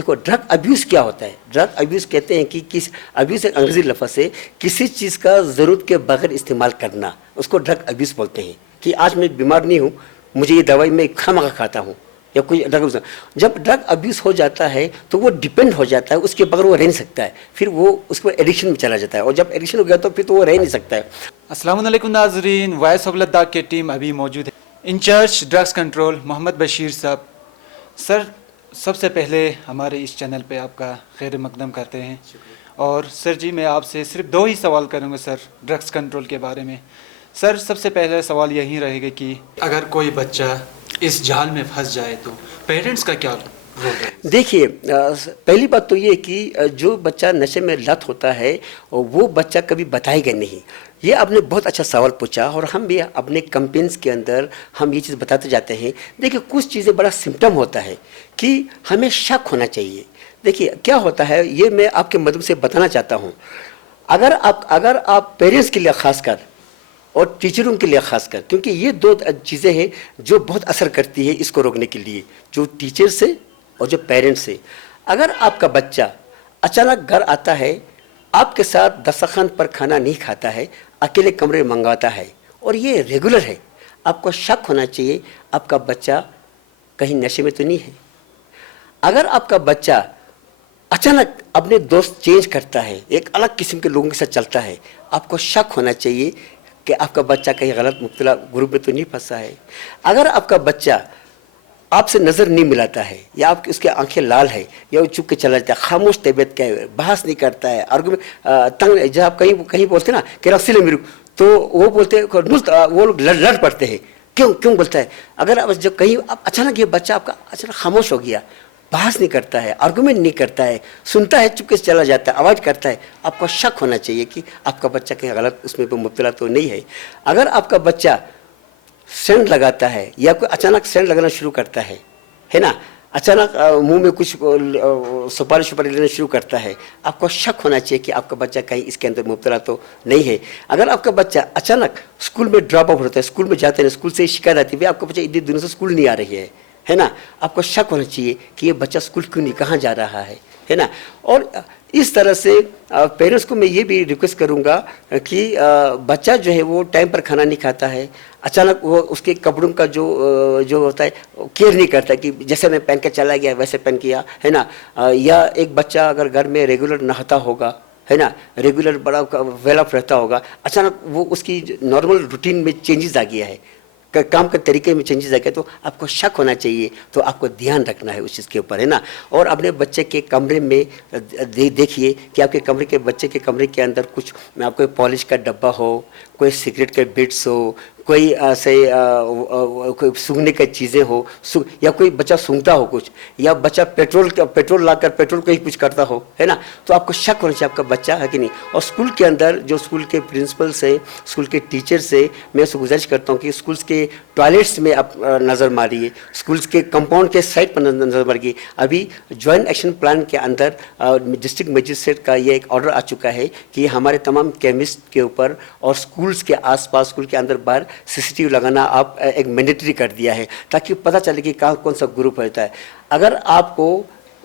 देखो drug abuse क्या होता है? ड्रग अब्यूज़ कहते हैं कि किस अब्यूज़ एक अंग्रेजी लफ्ज़ है, किसी चीज़ का ज़रूरत के बगैर इस्तेमाल करना, उसको ड्रग अब्यूज़ बोलते हैं। कि आज मैं बीमार नहीं हूँ, मुझे ये दवाई मैं खामखा खाता हूँ या कोई ड्रग। जब ड्रग अब्यूज़ हो जाता है तो वो डिपेंड हो जाता है, उसके बगैर वो रह नहीं सकता है, फिर वो उसको एडिक्शन में चला जाता है, और जब एडिक्शन हो गया तो फिर तो वो रह नहीं सकता है। अस्सलाम वालेकुम नाजरीन, वॉइस ऑफ लद्दाख की टीम अभी मौजूद है। In charge drugs control Mohammad Bashir साहब। सर, सबसे पहले हमारे इस चैनल पे आपका खैर मकदम करते हैं। और सर जी, मैं आपसे सिर्फ 2 ही सवाल करूँगा सर ड्रग्स कंट्रोल के बारे में। सर, सबसे पहला सवाल यही रहेगा कि अगर कोई बच्चा इस जाल में फंस जाए तो पेरेंट्स का क्या रोल है? देखिए, पहली बात तो ये कि जो बच्चा नशे में लत होता है वो बच्चा कभी बताएगा नहीं। ये आपने बहुत अच्छा सवाल पूछा, और हम भी अपने कैंपेन्स के अंदर हम ये चीज़ बताते जाते हैं। देखिए, कुछ चीज़ें बड़ा सिम्टम होता है कि हमें शक होना चाहिए। देखिए क्या होता है, ये मैं आपके मदद से बताना चाहता हूँ। अगर आप पेरेंट्स के लिए खासकर और टीचरों के लिए खासकर, क्योंकि ये 2 चीज़ें हैं जो बहुत असर करती है इसको रोकने के लिए, जो टीचर से और जो पेरेंट्स से। अगर आपका बच्चा अचानक घर आता है, आपके साथ दस्तरखान पर खाना नहीं खाता है, अकेले कमरे में मंगाता है, और ये रेगुलर है, आपको शक होना चाहिए आपका बच्चा कहीं नशे में तो नहीं है। अगर आपका बच्चा अचानक अपने दोस्त चेंज करता है, एक अलग किस्म के लोगों के साथ चलता है, आपको शक होना चाहिए कि आपका बच्चा कहीं गलत मुब्तला ग्रुप में तो नहीं फंसा है। अगर आपका बच्चा आपसे नज़र नहीं मिलाता है, या आपकी उसकी आंखें लाल है, या वो चुप के चला जाता है, खामोश तबीयत का है, बहस नहीं करता है, आर्गुमेंट तंग, जब आप कहीं बोलते ना कि रस्सी ले मेरे, तो वो बोलते हैं, वो लोग लड़ पड़ते हैं। क्यों बोलता है? अगर आप जब कहीं आप अचानक ये बच्चा आपका अचानक खामोश हो गया, बहस नहीं करता है, आर्गुमेंट नहीं करता है, सुनता है, चुपके से चला जाता है, अवॉइड करता है, आपको शक होना चाहिए कि आपका बच्चा कहीं गलत उसमें मुब्तला तो नहीं है। अगर आपका बच्चा सेंट लगाता है, या कोई अचानक सेंट लगाना शुरू करता है ना, अचानक मुंह में कुछ सुपारी लेना शुरू करता है, आपको शक होना चाहिए कि आपका बच्चा कहीं इसके अंदर मुब्तला तो नहीं है। अगर आपका बच्चा अचानक स्कूल में ड्रॉप आउट होता है, स्कूल में जाते हैं, स्कूल से शिकायत आती है, आपका बच्चा इतने दिनों से स्कूल नहीं आ रही है ना, आपको शक होना चाहिए कि ये बच्चा स्कूल क्यों नहीं, कहाँ जा रहा है ना। और इस तरह से पेरेंट्स को मैं ये भी रिक्वेस्ट करूँगा कि बच्चा जो है वो टाइम पर खाना नहीं खाता है, अचानक वो उसके कपड़ों का जो होता है केयर नहीं करता कि जैसे मैं पहन के चला गया वैसे पहन किया, है ना। या एक बच्चा अगर घर में रेगुलर नहाता होगा, है ना, रेगुलर बड़ा वेल ऑफ रहता होगा, अचानक वो उसकी नॉर्मल रूटीन में चेंजेस आ गया है, काम के तरीके में चेंजेस आ गया, तो आपको शक होना चाहिए, तो आपको ध्यान रखना है उस चीज़ के ऊपर, है ना। और अपने बच्चे के कमरे में देखिए कि आपके बच्चे के कमरे के अंदर कुछ कोई पॉलिश का डब्बा हो, कोई सिगरेट के बिट्स हो, कोई ऐसे कोई सूंघने की चीज़ें हो, या कोई बच्चा सूंघता हो कुछ, या बच्चा पेट्रोल लाकर पेट्रोल को ही कुछ करता हो, है ना, तो आपको शक होना चाहिए आपका बच्चा है कि नहीं। और स्कूल के अंदर जो स्कूल के प्रिंसिपल से, स्कूल के टीचर से मैं उससे गुजारिश करता हूँ कि स्कूल्स के टॉयलेट्स में आप नज़र मारिए, स्कूल्स के कंपाउंड के साइड पर नज़र मारिए। अभी जॉइंट एक्शन प्लान के अंदर डिस्ट्रिक्ट मजिस्ट्रेट का ये एक ऑर्डर आ चुका है कि हमारे तमाम केमिस्ट के ऊपर और स्कूल्स के आसपास, स्कूल के अंदर बाहर सीसीटीवी लगाना आप एक मैंडेटरी कर दिया है, ताकि पता चले कि कहाँ कौन सा ग्रुप होता है। अगर आपको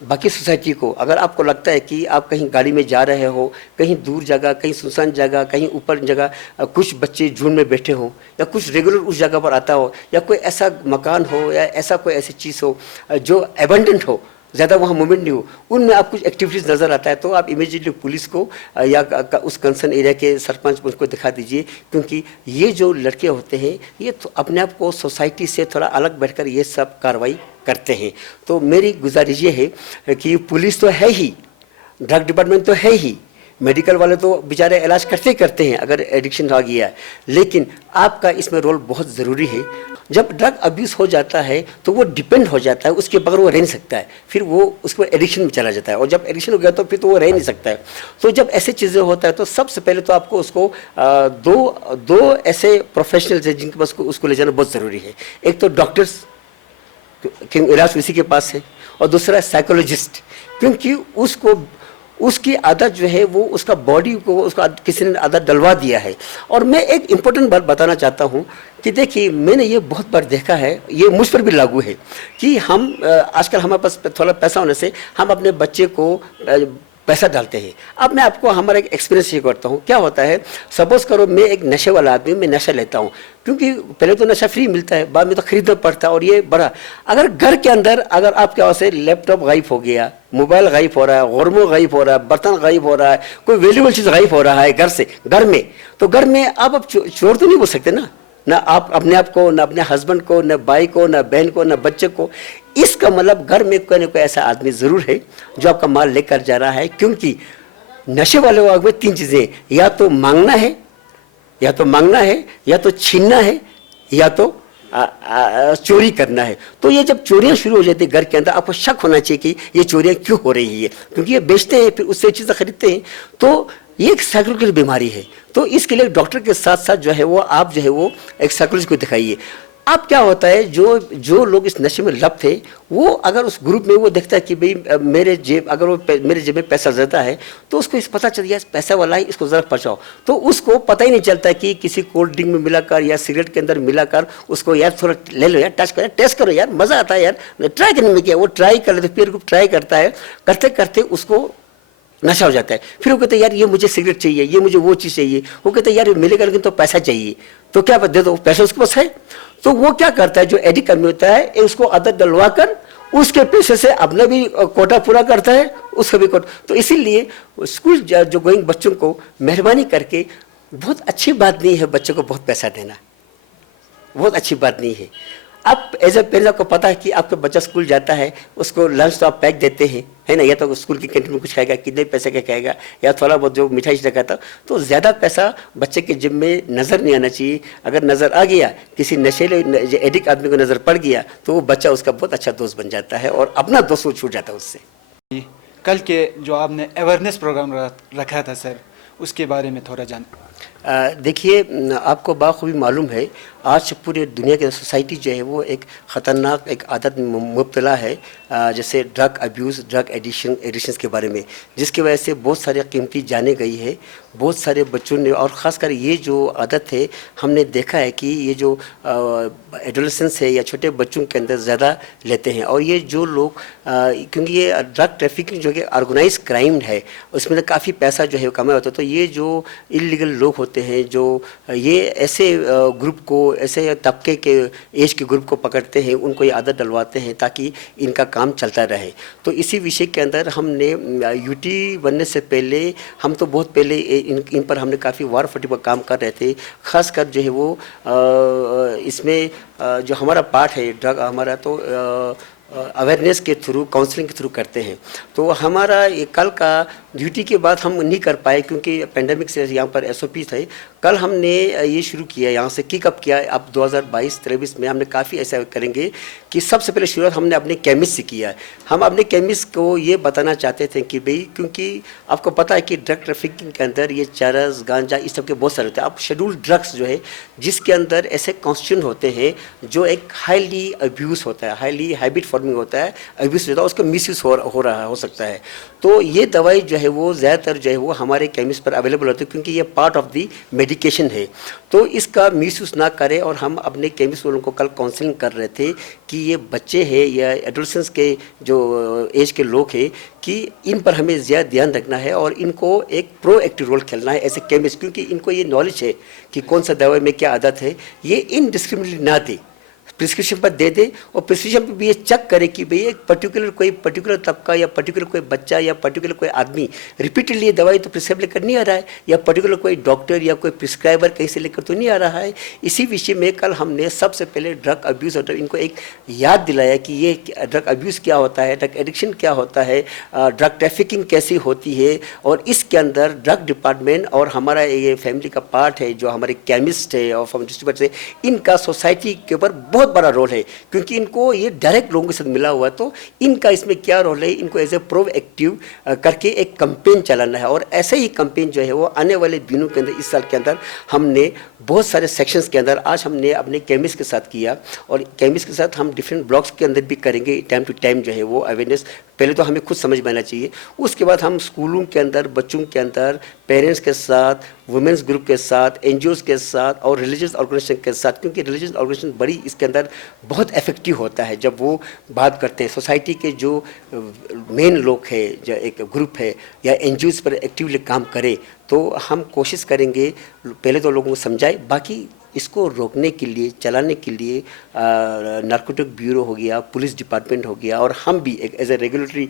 बाकी सोसाइटी को, अगर आपको लगता है कि आप कहीं गाड़ी में जा रहे हो, कहीं दूर जगह, कहीं सुनसान जगह, कहीं ऊपर जगह, कुछ बच्चे झुंड में बैठे हो, या कुछ रेगुलर उस जगह पर आता हो, या कोई ऐसा मकान हो, या ऐसा कोई ऐसी चीज़ हो जो एबंडेंट हो, ज़्यादा वहाँ मूवमेंट नहीं हो, उनमें आप कुछ एक्टिविटीज़ नज़र आता है, तो आप इमीडिएटली पुलिस को या उस कंसर्न एरिया के सरपंच को दिखा दीजिए। क्योंकि ये जो लड़के होते हैं ये तो अपने आप को सोसाइटी से थोड़ा अलग बैठकर ये सब कार्रवाई करते हैं। तो मेरी गुजारिश ये है कि पुलिस तो है ही, ड्रग डिपार्टमेंट तो है ही, मेडिकल वाले तो बेचारे इलाज करते हैं अगर एडिक्शन आ गया है, लेकिन आपका इसमें रोल बहुत ज़रूरी है। जब ड्रग अब्यूज़ हो जाता है तो वो डिपेंड हो जाता है, उसके बगैर वो रह नहीं सकता है, फिर वो उसको एडिक्शन में चला जाता है, और जब एडिक्शन हो गया तो फिर तो वो रह नहीं सकता है। तो जब ऐसे चीज़ें होता है तो सबसे पहले तो आपको उसको दो ऐसे प्रोफेशनल्स हैं जिनके पास उसको ले जाना बहुत ज़रूरी है। एक तो डॉक्टर्स, क्योंकि इलाज उसी के पास है, और दूसरा साइकोलॉजिस्ट, क्योंकि उसकी आदत जो है वो उसका बॉडी को उसका किसी ने आदत डलवा दिया है। और मैं एक इम्पोर्टेंट बात बताना चाहता हूँ कि देखिए मैंने ये बहुत बार देखा है, ये मुझ पर भी लागू है कि हम आजकल हमारे पास थोड़ा पैसा होने से हम अपने बच्चे को पैसा डालते हैं। अब मैं आपको हमारा एक एक्सपीरियंस शेयर करता हूँ। क्या होता है, सपोज करो मैं एक नशे वाला आदमी, मैं नशा लेता हूँ, क्योंकि पहले तो नशा फ्री मिलता है, बाद में तो खरीदना पड़ता है और ये बड़ा। अगर घर के अंदर अगर आपके वहाँ से लैपटॉप गायब हो गया, मोबाइल गायब हो रहा है, गौरमो गायब हो रहा है, बर्तन गायब हो रहा है, कोई वैल्यूबल चीज़ गायब हो रहा है घर से, घर में, तो घर में आप चोर तो नहीं बोल सकते ना आप अपने आप को, ना अपने हस्बैंड को, ना भाई को, ना बहन को, ना बच्चे को। इसका मतलब घर में कोई ना कोई ऐसा आदमी ज़रूर है जो आपका माल लेकर जा रहा है, क्योंकि नशे वाले वाग में 3 चीज़ें, या तो मांगना है, या तो मांगना है, या तो छीनना है, या तो चोरी करना है। तो ये जब चोरियां शुरू हो जाती है घर के अंदर, आपको शक होना चाहिए कि ये चोरियां क्यों हो रही है, क्योंकि ये बेचते हैं फिर उससे चीज़ें खरीदते हैं। तो ये एक साइकोलॉजिकल बीमारी है। तो इसके लिए डॉक्टर के साथ साथ जो है वो आप जो है वो एक साइकोलॉजिस्ट को दिखाइए। अब क्या होता है, जो लोग इस नशे में लत थे, वो अगर उस ग्रुप में वो देखता है कि भाई मेरे जेब, अगर वो मेरे जेब में पैसा ज़्यादा है, तो उसको इस पता चल गया पैसा वाला है, इसको ज़रा पहुँचाओ। तो उसको पता ही नहीं चलता कि किसी कोल्ड ड्रिंक में मिलाकर या सिगरेट के अंदर मिलाकर उसको यार थोड़ा ले लो यार, टच करो, टेस्ट करो यार, मज़ा आता है यार, ट्राई करने में क्या। वो ट्राई कर लेते, फिर ट्राई करता है, करते करते उसको नशा हो जाता है। फिर वो कहते हैं यार ये मुझे सिगरेट चाहिए, ये मुझे वो चीज़ चाहिए। वो कहते हैं यार ये मिलेगा लेकिन तो पैसा चाहिए, तो क्या दे दो, पैसा उसके पास है। तो वो क्या करता है, जो एडिक्ट आदमी होता है, उसको आदत डलवा कर उसके पैसे से अपना भी कोटा पूरा करता है, उसका भी कोटा। तो इसीलिए स्कूल जो गोइंग बच्चों को मेहरबानी करके, बहुत अच्छी बात नहीं है बच्चों को बहुत पैसा देना, बहुत अच्छी बात नहीं है। आप एज ए पेरेंट्स आपको पता है कि आपका बच्चा स्कूल जाता है, उसको लंच तो आप पैक देते हैं, है ना, या तो स्कूल की कैंटीन में कुछ खाएगा, कितने पैसे का खाएगा, या थोड़ा बहुत जो मिठाई खाता, तो ज़्यादा पैसा बच्चे के जिम में नज़र नहीं आना चाहिए। अगर नज़र आ गया, किसी नशेले एडिक्ट आदमी को नज़र पड़ गया, तो वो बच्चा उसका बहुत अच्छा दोस्त बन जाता है और अपना दोस्त वो छूट जाता है उससे। कल के जो आपने अवेयरनेस प्रोग्राम रखा था सर, उसके बारे में थोड़ा जान। देखिए, आपको बाखूबी मालूम है आज पूरे दुनिया की सोसाइटी जो है वो एक ख़तरनाक एक आदत में मुब्तला है, जैसे ड्रग अब्यूज़, ड्रग एडिशंस के बारे में, जिसकी वजह से बहुत सारी कीमती जाने गई है, बहुत सारे बच्चों ने, और ख़ासकर ये जो आदत है हमने देखा है कि ये जो एडोलेसेंस है या छोटे बच्चों के अंदर ज़्यादा लेते हैं। और ये जो लोग क्योंकि ये ड्रग ट्रैफिकिंग जो कि ऑर्गेनाइज क्राइम है, उसमें तो काफ़ी पैसा जो है कमाया होता है। तो ये जो इलीगल लोग होते हैं, जो ये ऐसे ग्रुप को, ऐसे तबके के एज के ग्रुप को पकड़ते हैं, उनको ये आदत डलवाते हैं ताकि इनका काम चलता रहे। तो इसी विषय के अंदर हमने यूटी बनने से पहले, हम तो बहुत पहले इन पर हमने काफ़ी वार फटी पर काम कर रहे थे। ख़ासकर जो है वो इसमें जो हमारा पार्ट है ड्रग, हमारा तो अवेयरनेस के थ्रू, काउंसलिंग के थ्रू करते हैं। तो हमारा ये कल का ड्यूटी के बाद हम नहीं कर पाए क्योंकि पेंडेमिक से यहाँ पर एसओपी थे। कल हमने ये शुरू किया, यहाँ से किकअप किया। अब 2022-23 में हमने काफ़ी ऐसा करेंगे कि सबसे पहले शुरुआत हमने अपने केमिस्ट से किया है। हम अपने केमिस्ट को ये बताना चाहते थे कि भाई, क्योंकि आपको पता है कि ड्रग ट्रैफिकिंग के अंदर ये चरस, गांजा, इस सब के बहुत सारे होते हैं। अब शेड्यूल्ड ड्रग्स जो है, जिसके अंदर ऐसे कॉन्स्टिट्यूएंट होते हैं जो एक हाईली अब्यूज़ होता है, हाईली हैबिट फॉर्मिंग होता है, अब्यूज़ होता है, उसका मिसयूज़ हो सकता है। तो ये दवाई जो है वो ज़्यादातर जो है वो हमारे केमिस्ट पर अवेलेबल होती है, क्योंकि ये पार्ट ऑफ द मेडिकेशन है। तो इसका मिसयूज़ ना करें। और हम अपने केमिस्ट वालों को कल काउंसलिंग कर रहे थे कि ये बच्चे हैं या एडोलेसेंस के जो एज के लोग हैं, कि इन पर हमें ज़्यादा ध्यान रखना है और इनको एक प्रोएक्टिव रोल खेलना है एज ए केमिस्ट, क्योंकि इनको ये नॉलेज है कि कौन सा दवाई में क्या आदत है। ये इनडिस्क्रिमिनेटली ना दे, प्रिस्क्रिप्शन पर दे दे, और प्रिस्क्रिप्शन पर भी ये चेक करे कि भाई एक पर्टिकुलर तबका या पर्टिकुलर कोई बच्चा या पर्टिकुलर कोई आदमी रिपीटेडली ये दवाई तो प्रिस्क्राइब लेकर नहीं आ रहा है, या पर्टिकुलर कोई डॉक्टर या कोई प्रिस्क्राइबर कहीं से लेकर तो नहीं आ रहा है। इसी विषय में कल हमने सबसे पहले ड्रग अब्यूज़ और इनको एक याद दिलाया कि ये ड्रग अब्यूज़ क्या होता है, ड्रग एडिक्शन क्या होता है, ड्रग ट्रैफिकिंग कैसी होती है। और इसके अंदर ड्रग डिपार्टमेंट और हमारा ये फैमिली का पार्ट है जो हमारे केमिस्ट है और फार्मास्यूटिकल्स है, इनका सोसाइटी के ऊपर बहुत बहुत बड़ा रोल है, क्योंकि इनको ये डायरेक्ट लोगों के साथ मिला हुआ है। तो इनका इसमें क्या रोल है, इनको एज ए प्रोएक्टिव करके एक कैंपेन चलाना है। और ऐसे ही कैंपेन जो है वो आने वाले दिनों के अंदर, इस साल के अंदर हमने बहुत सारे सेक्शंस के अंदर, आज हमने अपने केमिस्ट के साथ किया और केमिस्ट के साथ हम डिफरेंट ब्लॉक्स के अंदर भी करेंगे टाइम टू टाइम जो है वो अवेयरनेस। पहले तो हमें खुद समझ में आना चाहिए, उसके बाद हम स्कूलों के अंदर, बच्चों के अंदर, पेरेंट्स के साथ, वुमेंस ग्रुप के साथ, एनजीओज के साथ और रिलीजियस ऑर्गेनाइजेशन के साथ, क्योंकि रिलीजियस ऑर्गेनाइजेशन बड़ी इसके अंदर बहुत इफेक्टिव होता है जब वो बात करते हैं। सोसाइटी के जो मेन लोग हैं, जो एक ग्रुप है या एनजीओज पर एक्टिवली काम करे, तो हम कोशिश करेंगे पहले तो लोगों को समझाए, बाकी इसको रोकने के लिए, चलाने के लिए नारकोटिक ब्यूरो हो गया, पुलिस डिपार्टमेंट हो गया, और हम भी एक एज ए रेगुलेटरी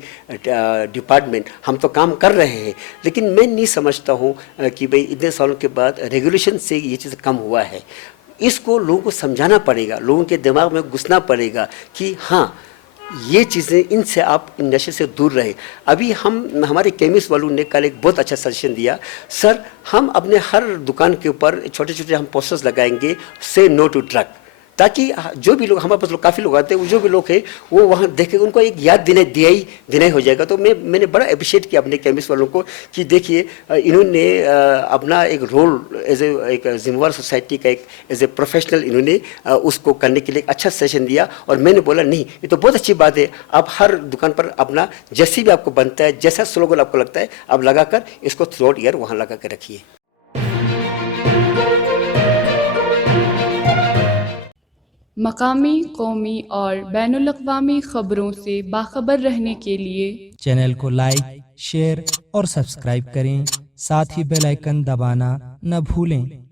डिपार्टमेंट हम तो काम कर रहे हैं। लेकिन मैं नहीं समझता हूँ कि भाई इतने सालों के बाद रेगुलेशन से ये चीज़ कम हुआ है। इसको लोगों को समझाना पड़ेगा, लोगों के दिमाग में घुसना पड़ेगा कि हाँ ये चीज़ें, इनसे आप इन नशे से दूर रहे। अभी हमारे केमिस्ट वालों ने कल एक बहुत अच्छा सजेशन दिया, सर हम अपने हर दुकान के ऊपर छोटे छोटे हम पोस्टर्स लगाएंगे, से नो टू ड्रग, ताकि जो भी लोग, हमारे पास काफ़ी लोग आते हैं, वो जो भी लोग हैं वो वहाँ देखे, उनको एक याद दिनाई हो जाएगा। तो मैंने बड़ा अप्रिशिएट किया अपने केमिस्ट वालों को कि देखिए इन्होंने अपना एक रोल एज एक जिम्मेवार सोसाइटी का एक एज ए प्रोफेशनल इन्होंने उसको करने के लिए एक अच्छा सेशन दिया। और मैंने बोला नहीं, ये तो बहुत अच्छी बात है, आप हर दुकान पर अपना जैसी भी आपको बनता है, जैसा स्लोगन आपको लगता है, आप लगाकर इसको थ्रू आउट ईयर वहाँ लगा कर रखिए। मकामी, कौमी और बैनुल-अक़वामी ख़बरों से बाखबर रहने के लिए चैनल को लाइक, शेयर और सब्सक्राइब करें। साथ ही बेल आइकन दबाना न भूलें।